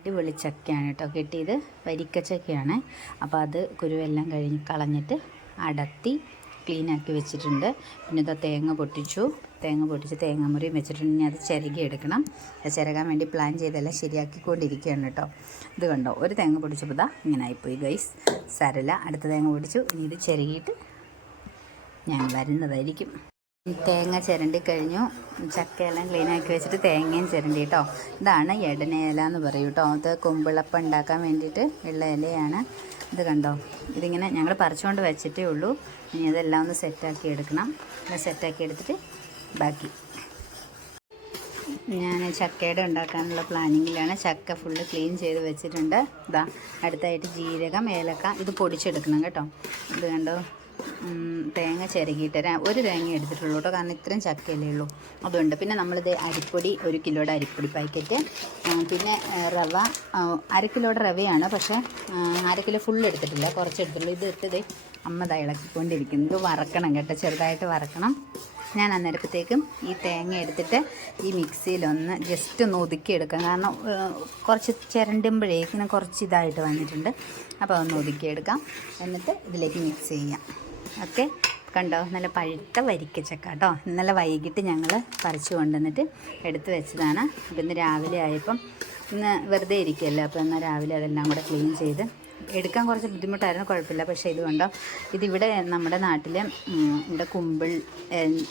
അടിപൊളി ചക്കയാണ് കേട്ടോ കിട്ടിയത്. വരിക്കച്ചക്കയാണ്. അപ്പോൾ അത് കുരുവെല്ലാം കളഞ്ഞിട്ട് അടത്തി ക്ലീനാക്കി വെച്ചിട്ടുണ്ട്. പിന്നെ ഇതാ തേങ്ങ പൊട്ടിച്ച് തേങ്ങാമുറിയും വെച്ചിട്ടുണ്ട്. ഇനി അത് ചിരകി എടുക്കണം. അത് ചിരകാൻ വേണ്ടി പ്ലാൻ ചെയ്തെല്ലാം ശരിയാക്കിക്കൊണ്ടിരിക്കുകയാണ് കേട്ടോ. ഇത് കണ്ടോ, ഒരു തേങ്ങ പൊടിച്ചപ്പോൾ ഇതാ ഇങ്ങനെ ആയിപ്പോയി ഗൈസ്. സാരമില്ല, അടുത്ത തേങ്ങ പൊടിച്ചു. ഇനി ഇത് ചിരകിയിട്ട് ഞാൻ വരുന്നതായിരിക്കും. തേങ്ങ ചിരണ്ടി കഴിഞ്ഞു. ചക്കയെല്ലാം ക്ലീനാക്കി വെച്ചിട്ട് തേങ്ങയും ചിരണ്ടി കേട്ടോ. ഇതാണ് എടനയില എന്ന് പറയും കേട്ടോ. അത് കുമ്പിളപ്പം ഉണ്ടാക്കാൻ വേണ്ടിയിട്ട് ഉള്ള ഇലയാണ്. ഇത് കണ്ടോ, ഇതിങ്ങനെ ഞങ്ങൾ പറിച്ചുകൊണ്ട് വെച്ചിട്ടേ ഉള്ളൂ. ഇനി അതെല്ലാം ഒന്ന് സെറ്റാക്കി എടുക്കണം. സെറ്റാക്കി എടുത്തിട്ട് ബാക്കി ഞാൻ ചക്കയുടെ ഉണ്ടാക്കാനുള്ള പ്ലാനിങ്ങിലാണ്. ചക്ക ഫുള്ള് ക്ലീൻ ചെയ്ത് വെച്ചിട്ടുണ്ട്. ഇതാ അടുത്തായിട്ട് ജീരകം, ഏലക്ക ഇത് പൊടിച്ചെടുക്കണം കേട്ടോ. ഇത് കണ്ടോ, തേങ്ങ ചിരകിയിട്ട് ഒരു തേങ്ങ എടുത്തിട്ടുള്ളൂ കേട്ടോ, കാരണം ഇത്രയും ചക്കയല്ലേ ഉള്ളൂ, അതുകൊണ്ട്. പിന്നെ നമ്മളിത് അരിപ്പൊടി, 1 കിലോയുടെ അരിപ്പൊടി പാക്കറ്റ്, പിന്നെ റവ 1/2 കിലോയുടെ റവയാണ്. പക്ഷേ 1/2 കിലോ ഫുൾ എടുത്തിട്ടില്ല, കുറച്ച് എടുത്തുള്ളൂ. ഇത് ഇട്ടത് അമ്മ ഇളക്കിക്കൊണ്ടിരിക്കുന്നു. ഇത് വറക്കണം കേട്ടോ, ചെറുതായിട്ട് വറക്കണം. ഞാൻ അന്നേരത്തേക്കും ഈ തേങ്ങ എടുത്തിട്ട് ഈ മിക്സിയിലൊന്ന് ജസ്റ്റ് ഒന്ന് ഒതുക്കിയെടുക്കാം. കാരണം കുറച്ച് ചിരണ്ടുമ്പോഴേ ഇങ്ങനെ കുറച്ച് ഇതായിട്ട് വന്നിട്ടുണ്ട്. അപ്പോൾ ഒന്ന് ഒതുക്കിയെടുക്കാം. എന്നിട്ട് ഇതിലേക്ക് മിക്സ് ചെയ്യാം. ഓക്കെ, കണ്ടോ, നല്ല പഴുത്ത വരിക്കച്ചക്ക കേട്ടോ. ഇന്നലെ വൈകിട്ട് ഞങ്ങൾ പറിച്ചു കൊണ്ടുവന്നിട്ട് എടുത്ത് വെച്ചതാണ്. അപ്പോൾ ഇന്ന് രാവിലെ ആയപ്പം, ഇന്ന് വെറുതെ ഇരിക്കുകയല്ലോ, അപ്പോൾ എന്നാൽ രാവിലെ അതെല്ലാം കൂടെ ക്ലീൻ ചെയ്ത് എടുക്കാൻ കുറച്ച് ബുദ്ധിമുട്ടായിരുന്നു. കുഴപ്പമില്ല. പക്ഷേ ഇത് കണ്ടോ, ഇതിവിടെ നമ്മുടെ നാട്ടിൽ ഇവിടെ കുമ്പിൾ,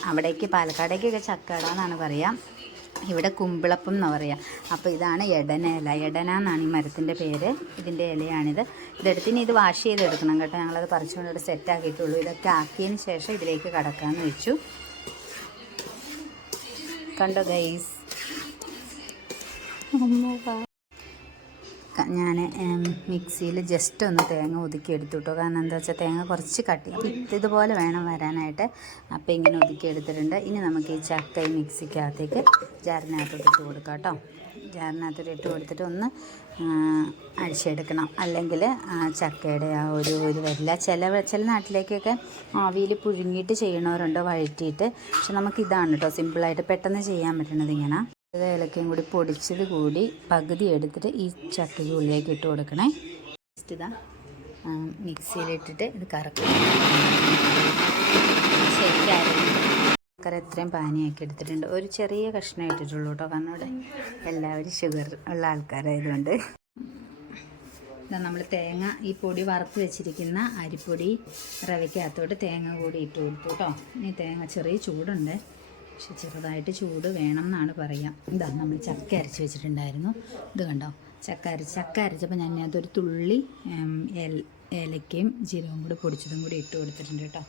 അവിടേക്ക് പാലക്കാടേക്കൊക്കെ ചക്കട എന്നാണ് പറയുക, ഇവിടെ കുമ്പിളപ്പം എന്ന് പറയുക. അപ്പോൾ ഇതാണ് എടനയില. എടന എന്നാണ് ഈ മരത്തിൻ്റെ പേര്. ഇതിൻ്റെ ഇലയാണിത്. ഇതെടുത്തിന് ഇത് വാഷ് ചെയ്തെടുക്കണം കേട്ടോ. ഞങ്ങളത് പറിച്ചുകൊണ്ട് ഇവിടെ സെറ്റാക്കിയിട്ടുള്ളൂ. ഇതൊക്കെ ആക്കിയതിന് ശേഷം ഇതിലേക്ക് കടക്കാമെന്ന് വെച്ചു. കണ്ടോ ഗൈസ്, ഞാൻ മിക്സിയിൽ ജസ്റ്റ് ഒന്ന് തേങ്ങ ഒതുക്കി എടുത്തു കേട്ടോ. കാരണം എന്താ വെച്ചാൽ തേങ്ങ കുറച്ച് കട്ടി, അപ്പോൾ ഇതുപോലെ വേണം വരാനായിട്ട്. അപ്പോൾ ഇങ്ങനെ ഒതുക്കി എടുത്തിട്ടുണ്ട്. ഇനി നമുക്ക് ഈ ചക്ക ഈ മിക്സിക്കകത്തേക്ക് ജാറിനകത്തോട്ട് ഇട്ട് കൊടുക്കാം കേട്ടോ. ജാറിനകത്തോട്ട് ഇട്ട് കൊടുത്തിട്ട് ഒന്ന് അഴിച്ചെടുക്കണം. അല്ലെങ്കിൽ ചക്കയുടെ ആ ഒരു വരില്ല. ചില നാട്ടിലേക്കൊക്കെ ആവിയിൽ പുഴുങ്ങിയിട്ട് ചെയ്യണവരുണ്ട്, വഴറ്റിയിട്ട്. പക്ഷെ നമുക്കിതാണ് കേട്ടോ സിമ്പിളായിട്ട് പെട്ടെന്ന് ചെയ്യാൻ പറ്റണത്. ഇങ്ങനെ ഏലക്കയും കൂടി പൊടിച്ചത് കൂടി പകുതി എടുത്തിട്ട് ഈ ചക്കയ്ക്ക് ഉള്ളിലേക്ക് ഇട്ട് കൊടുക്കണേ. ജസ്റ്റ് ഇതാ മിക്സിയിലിട്ടിട്ട് ഇത് കറക്കണം. ശരിക്കായിരുന്നു ചക്കര എത്രയും പാനിയാക്കി എടുത്തിട്ടുണ്ട്. ഒരു ചെറിയ കഷ്ണം ഇട്ടിട്ടുള്ളൂ കേട്ടോ, കാരണം ഇവിടെ എല്ലാവരും ഷുഗർ ഉള്ള ആൾക്കാരായതുകൊണ്ട്. നമ്മൾ തേങ്ങ ഈ പൊടി വറുത്ത് വെച്ചിരിക്കുന്ന അരിപ്പൊടി റവയ്ക്കകത്തോട്ട് തേങ്ങ കൂടി ഇട്ട് കൊടുത്തു കേട്ടോ. ഇനി തേങ്ങ ചെറിയ ചൂടുണ്ട്, പക്ഷെ ചെറുതായിട്ട് ചൂട് വേണം എന്നാണ് പറയുക. ഇതാ നമ്മൾ ചക്ക അരച്ച് വെച്ചിട്ടുണ്ടായിരുന്നു. ഇത് കണ്ടോ, ചക്ക അരച്ചപ്പോൾ ഞാൻ അതൊരു തുള്ളി ഏലക്കയും ജീരകവും കൂടി പൊടിച്ചതും കൂടി ഇട്ട് കൊടുത്തിട്ടുണ്ട് കേട്ടോ.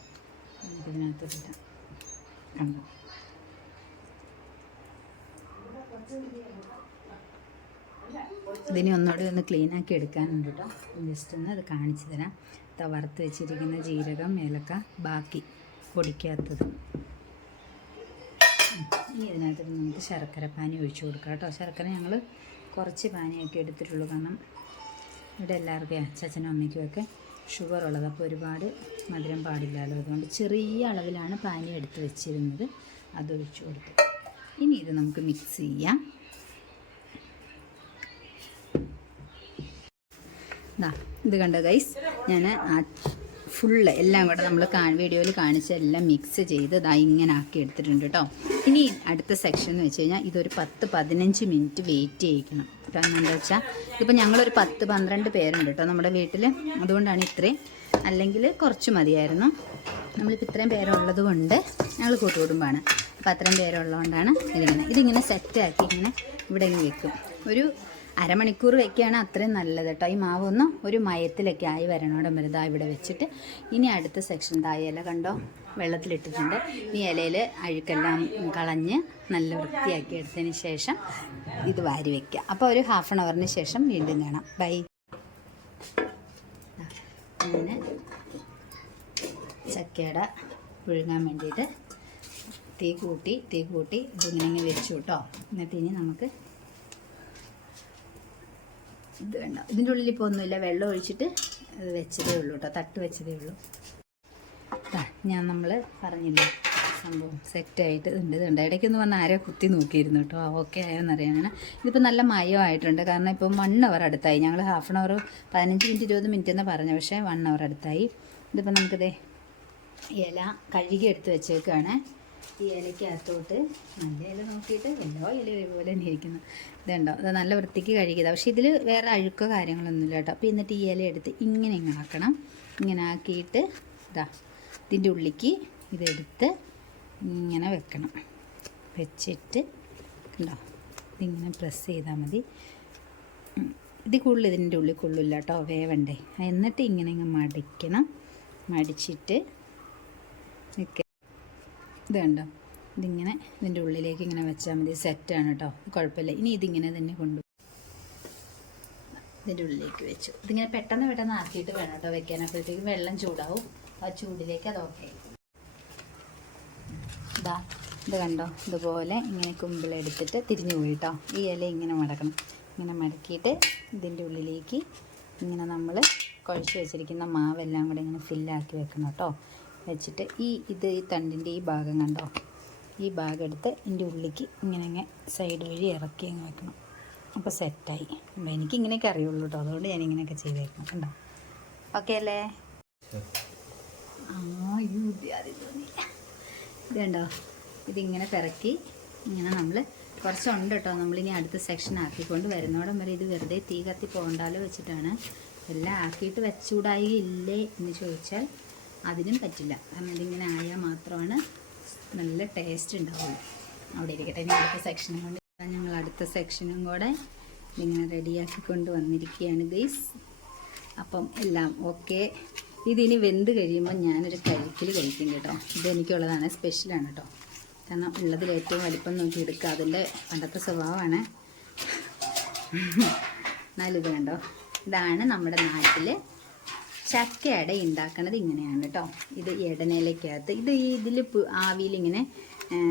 ഇതിനകത്ത് കണ്ടോ, ഇതിനെ ഒന്നുകൂടി ഒന്ന് ക്ലീനാക്കി എടുക്കാനുണ്ട് കേട്ടോ. ജസ്റ്റ് ഒന്ന് അത് കാണിച്ചു തരാം. വറുത്ത് വെച്ചിരിക്കുന്ന ജീരകം, ഏലക്ക, ബാക്കി പൊടിക്കാത്തത്. ഇനി ഇതിനകത്ത് നമുക്ക് ശർക്കര പാനി ഒഴിച്ചു കൊടുക്കാം കേട്ടോ. ശർക്കര ഞങ്ങൾ കുറച്ച് പാനിയൊക്കെ എടുത്തിട്ടുള്ളൂ, കാരണം ഇവിടെ എല്ലാവർക്കും അച്ഛനും അമ്മയ്ക്കും ഒക്കെ ഷുഗർ ഉള്ളത്. അപ്പോൾ ഒരുപാട് മധുരം പാടില്ലല്ലോ, അതുകൊണ്ട് ചെറിയ അളവിലാണ് പാനി എടുത്ത് വെച്ചിരുന്നത്, അതൊഴിച്ചു കൊടുത്തു. ഇനി ഇത് നമുക്ക് മിക്സ് ചെയ്യാം. ഇത് കണ്ടോ ഗൈസ്, ഞാൻ ഫുള്ള് എല്ലാം കൂടെ നമ്മൾ വീഡിയോയിൽ കാണിച്ച എല്ലാം മിക്സ് ചെയ്ത് ഇങ്ങനെ ആക്കി എടുത്തിട്ടുണ്ട് കേട്ടോ. ഇനി അടുത്ത സെക്ഷൻ എന്ന് വെച്ച് കഴിഞ്ഞാൽ ഇതൊരു 10-15 മിനിറ്റ് വെയിറ്റ് ചെയ്യിക്കണം. കാരണം എന്താ വെച്ചാൽ ഇതിപ്പോൾ ഞങ്ങളൊരു 10-12 പേരുണ്ട് കേട്ടോ നമ്മുടെ വീട്ടിൽ, അതുകൊണ്ടാണ് ഇത്രയും. അല്ലെങ്കിൽ കുറച്ച് മതിയായിരുന്നു. നമ്മളിപ്പോൾ ഇത്രയും പേരുള്ളത് കൊണ്ട് ഞങ്ങൾ കൂട്ടുകുടുംബമാണ്. അപ്പോൾ അത്രയും പേരുള്ളതുകൊണ്ടാണ് ഇതിങ്ങനെ സെറ്റാക്കി ഇങ്ങനെ ഇവിടെ വെക്കും. ഒരു അരമണിക്കൂർ വെക്കുകയാണ് അത്രയും നല്ലത് കേട്ടോ. ഈ മാവൊന്ന് ഒരു മയത്തിലൊക്കെ ആയി വരണോടം വരെ ഇവിടെ വെച്ചിട്ട് ഇനി അടുത്ത സെക്ഷൻ ഇല കണ്ടോ വെള്ളത്തിലിട്ടിട്ടുണ്ട്. ഈ ഇലയിൽ അഴുക്കെല്ലാം കളഞ്ഞ് നല്ല വൃത്തിയാക്കി എടുത്തതിന് ശേഷം ഇത് വാരി വയ്ക്കുക. അപ്പോൾ ഒരു ഹാഫ് ആൻ അവറിന് ശേഷം വീണ്ടും കാണാം. ബൈ. അങ്ങനെ ചക്കയട പുഴുങ്ങാൻ വേണ്ടിയിട്ട് തീ കൂട്ടി ഇതിങ്ങനെ വെച്ചു കേട്ടോ. എന്നിട്ട് ഇനി നമുക്ക് ഇത് വേണ്ട, ഇതിൻ്റെ ഉള്ളിൽ ഇപ്പോൾ ഒന്നുമില്ല, വെള്ളം ഒഴിച്ചിട്ട് വെച്ചതേ ഉള്ളൂ കേട്ടോ, തട്ട് വെച്ചതേ ഉള്ളൂ. നമ്മൾ പറഞ്ഞില്ലേ സംഭവം സെറ്റായിട്ട് ഇതുണ്ട്. ഇടയ്ക്കൊന്ന് വന്ന് ആരോ കുത്തി നോക്കിയിരുന്നു കേട്ടോ. ഓക്കെ ആയോന്നറിയാനാണ്. ഇതിപ്പോൾ നല്ല മയമായിട്ടുണ്ട്. കാരണം ഇപ്പോൾ 1 അവർ അടുത്തായി. ഞങ്ങൾ half an hour 15 minute 20 minute എന്ന് പറഞ്ഞു, പക്ഷേ 1 അവർ അടുത്തായി. ഇതിപ്പോൾ നമുക്കിത് ഇല കഴുകി എടുത്ത് വെച്ചേക്കാണ്. ഈ ഇലയ്ക്കകത്തോട്ട് നല്ല ഇല നോക്കിയിട്ട് എല്ലാ ഇല ഒരുപോലെ തന്നെ ഇരിക്കുന്നു. ഇതുണ്ടോ, അത് നല്ല വൃത്തിക്ക് കഴുകിയതാണ്. പക്ഷേ ഇതിൽ വേറെ അഴുക്കോ കാര്യങ്ങളൊന്നുമില്ല കേട്ടോ. അപ്പോൾ എന്നിട്ട് ഈ ഇല എടുത്ത് ഇങ്ങനെ ആക്കണം. ഇങ്ങനെ ആക്കിയിട്ട് ഇതിൻ്റെ ഉള്ളിലേക്ക് ഇതെടുത്ത് ഇങ്ങനെ വെക്കണം. വെച്ചിട്ട് കണ്ടോ, ഇതിങ്ങനെ പ്രസ് ചെയ്താൽ മതി. ഇത് കൂടുതൽ ഇതിൻ്റെ ഉള്ളിൽ കൊള്ളില്ല കേട്ടോ, വേവണ്ടേ. എന്നിട്ട് ഇങ്ങനെ മടിക്കണം. മടിച്ചിട്ട് ഇത് കണ്ടോ, ഇതിങ്ങനെ ഇതിൻ്റെ ഉള്ളിലേക്ക് ഇങ്ങനെ വെച്ചാൽ മതി. സെറ്റാണ് കേട്ടോ, കുഴപ്പമില്ല. ഇനി ഇതിങ്ങനെ തന്നെ ഇതിൻ്റെ ഉള്ളിലേക്ക് വെച്ചു. ഇതിങ്ങനെ പെട്ടെന്ന് ആക്കിയിട്ട് വേണം കേട്ടോ വെക്കാൻ. അപ്പോഴത്തേക്കും വെള്ളം ചൂടാവും. ആ ചൂടിലേക്ക് അത് ഓക്കെ. ഇത് കണ്ടോ, ഇതുപോലെ ഇങ്ങനെ കുമ്പിളെടുത്തിട്ട് തിരിഞ്ഞു പോയി കേട്ടോ. ഈ ഇല ഇങ്ങനെ മടക്കണം. ഇങ്ങനെ മടക്കിയിട്ട് ഇതിൻ്റെ ഉള്ളിലേക്ക് ഇങ്ങനെ നമ്മൾ കുഴച്ച് വെച്ചിരിക്കുന്ന മാവെല്ലാം കൂടെ ഇങ്ങനെ ഫില്ലാക്കി വെക്കണം കേട്ടോ. വെച്ചിട്ട് ഈ തണ്ടിൻ്റെ ഈ ഭാഗം കണ്ടോ, ഈ ഭാഗം എടുത്ത് ഇതിൻ്റെ ഉള്ളിലേക്ക് ഇങ്ങനെ സൈഡ് വഴി ഇറക്കി അങ്ങ് വെക്കണം. അപ്പോൾ സെറ്റായി. അപ്പോൾ എനിക്ക് ഇങ്ങനെയൊക്കെ അറിയുള്ളൂ കേട്ടോ, അതുകൊണ്ട് ഞാൻ ഇങ്ങനെയൊക്കെ ചെയ്തേക്കണം. കണ്ടോ, ഓക്കെ അല്ലേ? ഇത് കണ്ടോ, ഇതിങ്ങനെ പിറക്കി ഇങ്ങനെ നമ്മൾ കുറച്ചുണ്ട് കേട്ടോ. നമ്മളിനി അടുത്ത സെക്ഷൻ ആക്കിക്കൊണ്ട് വരുന്നോടം വരെ ഇത് വെറുതെ തീ കത്തി പോകണ്ടാലോ വെച്ചിട്ടാണ്. എല്ലാം ആക്കിയിട്ട് വെച്ചൂടായി ഇല്ലേ എന്ന് ചോദിച്ചാൽ അതിനും പറ്റില്ല. കാരണം ഇതിങ്ങനെ ആയാൽ മാത്രമാണ് നല്ല ടേസ്റ്റ് ഉണ്ടാവുള്ളൂ. അവിടെ ഇരിക്കട്ടെ. ഇനി അടുത്ത സെക്ഷനും കൊണ്ട് ഞങ്ങൾ അടുത്ത സെക്ഷനും കൂടെ ഇങ്ങനെ റെഡിയാക്കിക്കൊണ്ട് വന്നിരിക്കുകയാണ് ഗൈസ്. അപ്പം എല്ലാം ഓക്കെ. ഇതിനി വെന്ത് കഴിയുമ്പോൾ ഞാനൊരു കഴിക്കും കേട്ടോ. ഇതെനിക്കുള്ളതാണ്, സ്പെഷ്യലാണ് കേട്ടോ. കാരണം ഉള്ളതിൽ ഏറ്റവും വലിപ്പം നോക്കി എടുക്കുക, അതിൻ്റെ പണ്ടത്തെ സ്വഭാവമാണ്. എന്നാലും ഇത് കണ്ടോ, ഇതാണ് നമ്മുടെ നാട്ടിൽ ചക്കയട ഉണ്ടാക്കണത്. ഇങ്ങനെയാണ് കേട്ടോ. ഇത് ഇടനയിലേക്കകത്ത് ഇതിൽ ആവിയിലിങ്ങനെ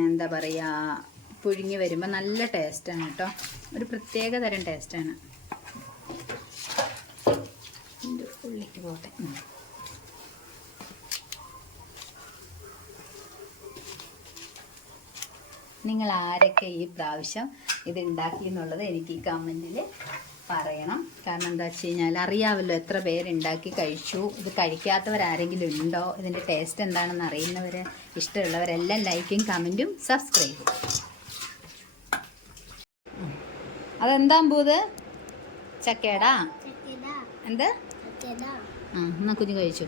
എന്താ പറയുക, പുഴുങ്ങി വരുമ്പോൾ നല്ല ടേസ്റ്റാണ് കേട്ടോ. ഒരു പ്രത്യേക തരം ടേസ്റ്റാണ്. ഉള്ളിക്ക് പോട്ടെ. നിങ്ങൾ ആരൊക്കെ ഈ പ്രാവശ്യം ഇത് ഉണ്ടാക്കി എന്നുള്ളത് എനിക്ക് ഈ കമൻറ്റിൽ പറയണം. കാരണം എന്താ വെച്ച് കഴിഞ്ഞാൽ അറിയാമല്ലോ എത്ര പേരുണ്ടാക്കി കഴിച്ചു. ഇത് കഴിക്കാത്തവരാരെങ്കിലും ഉണ്ടോ, ഇതിൻ്റെ ടേസ്റ്റ് എന്താണെന്ന് അറിയുന്നവർ, ഇഷ്ടമുള്ളവരെല്ലാം ലൈക്കും കമൻറ്റും സബ്സ്ക്രൈബും. അതെന്താ പൂത്? ചക്കേടാ? എന്ത്? എന്നാ കുഞ്ഞു കഴിച്ചു.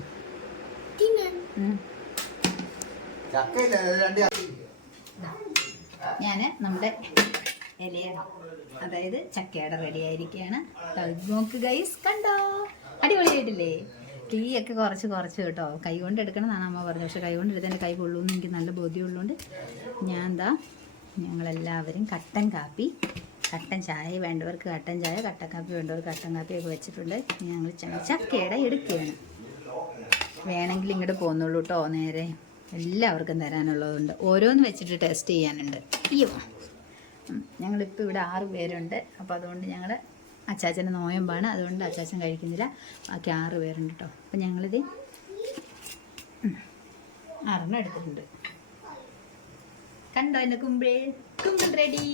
ഞാൻ നമ്മുടെ ഇലയട, അതായത് ചക്കയട റെഡി ആയിരിക്കുകയാണ്. നോക്ക് ഗൈസ്, കണ്ടോ, അടിപൊളിയായിട്ടില്ലേ? തീയൊക്കെ കുറച്ച് കേട്ടോ. കൈ കൊണ്ട് എടുക്കണമെന്നാണ് അമ്മ പറഞ്ഞത്. പക്ഷെ കൈ കൊണ്ട് എടുത്തതിൻ്റെ കൈ കൊള്ളുമെന്ന് എനിക്ക് നല്ല ബോധ്യമുള്ളതുകൊണ്ട് ഞങ്ങളെല്ലാവരും കട്ടൻ കാപ്പി, കട്ടൻ ചായ വേണ്ടവർക്ക് കട്ടൻ ചായ, കട്ടൻ കാപ്പി വേണ്ടവർക്ക് കട്ടൻ കാപ്പിയൊക്കെ വെച്ചിട്ടുണ്ട്. ഞങ്ങൾ ചക്കയട എടുക്കുകയാണ്. വേണമെങ്കിൽ ഇങ്ങോട്ട് പോകുന്നുള്ളൂ കേട്ടോ. നേരെ എല്ലാവർക്കും തരാനുള്ളതുണ്ട്. ഓരോന്ന് വെച്ചിട്ട് ടെസ്റ്റ് ചെയ്യാനുണ്ട്. അയ്യോ, ഞങ്ങളിപ്പോൾ ഇവിടെ 6 പേരുണ്ട്. അപ്പോൾ അതുകൊണ്ട് ഞങ്ങൾ അച്ചാച്ചൻ്റെ നോയമ്പാണ്, അതുകൊണ്ട് അച്ചാച്ചൻ കഴിക്കുന്നില്ല. ബാക്കി 6 പേരുണ്ട് കേട്ടോ. അപ്പോൾ ഞങ്ങളിത് 6 എടുത്തിട്ടുണ്ട്. കണ്ടോ എൻ്റെ കുമ്പിൾ റെഡി.